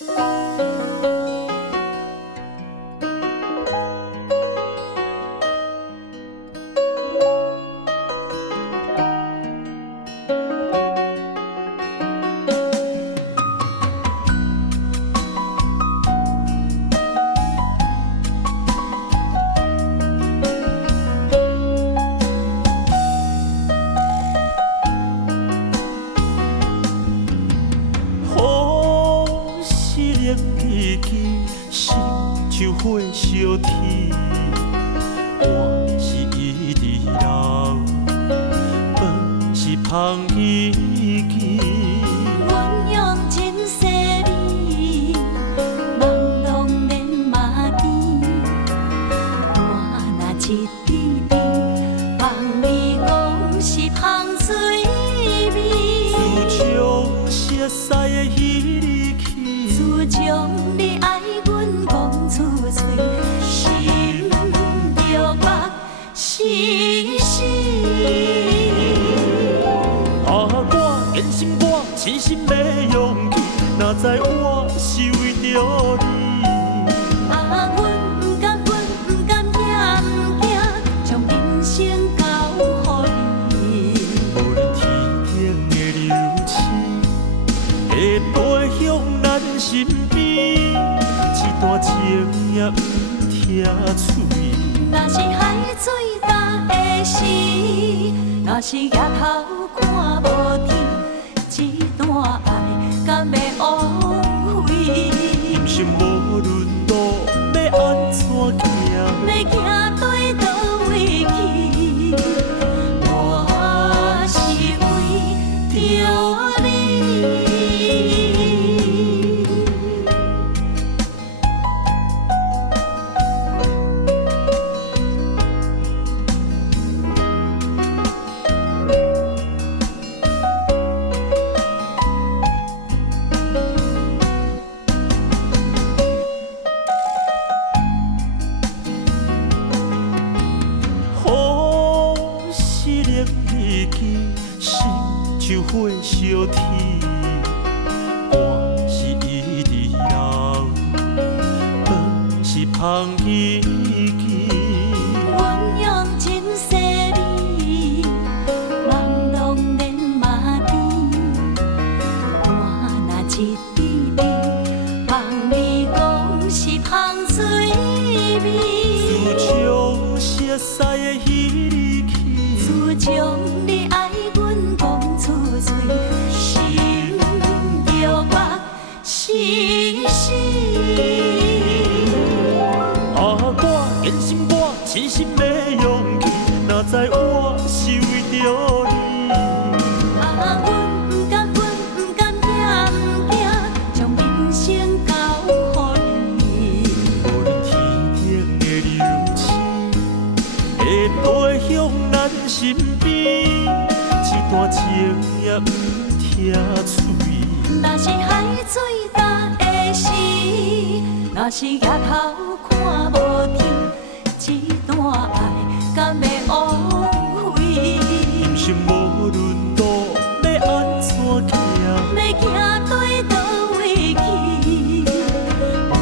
像火烧天，我是伊伫流，饭是芳已见。鸳鸯真细腻，梦拢连麻见。我若一滴滴，放你讲是芳水味。自将熟悉的彼日起，自将你爱阮讲出嘴，心着目死死。我坚心我痴心要勇气，哪知我是为着你。阮不甘，阮不甘，也不惊，将人生交予你。无论天顶的流星，会飞向咱身边，一段情也不听嘴。若是海水干的时，若是夜头看无天，这段爱敢会枉费？人生无论路要安怎行，要行对倒位去？我是为着你。像火烧天，我是伊伫流，饭是芳已见。鸳鸯真细腻，梦拢连麻甜。我若一滴滴，放你讲是芳水味。自将熟悉的彼日起，自将你爱阮讲出嘴，心着目死死。我坚心我痴心要勇气，哪知我是为着你。阮不甘，阮不甘，也不惊，将人生交予你。无论天顶的流星，会飞向咱身边，一段情也不听嘴。若是海水干的时，若是夜头看无天，这段爱敢会枉费？人生无论路要安怎行，要行对倒位去？我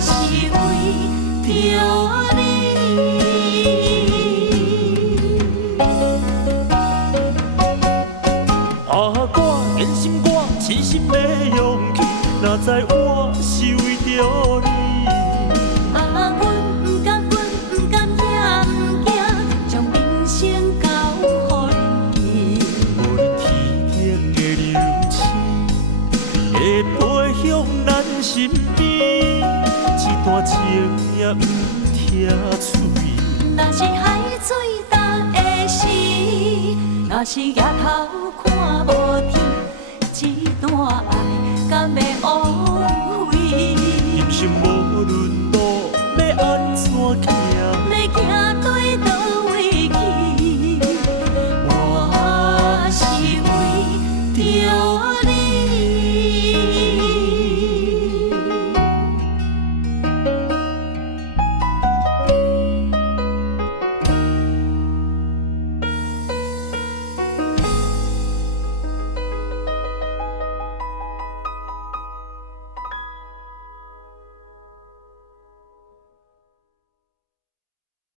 是为着你。我坚心我痴心要勇气，哪知我是为着你。阮不甘，阮不甘，也不惊，将人生交予你。无论天顶的流星，会飞向咱身边，一段情也不听嘴。若是海水干的时，若是夜头看无天。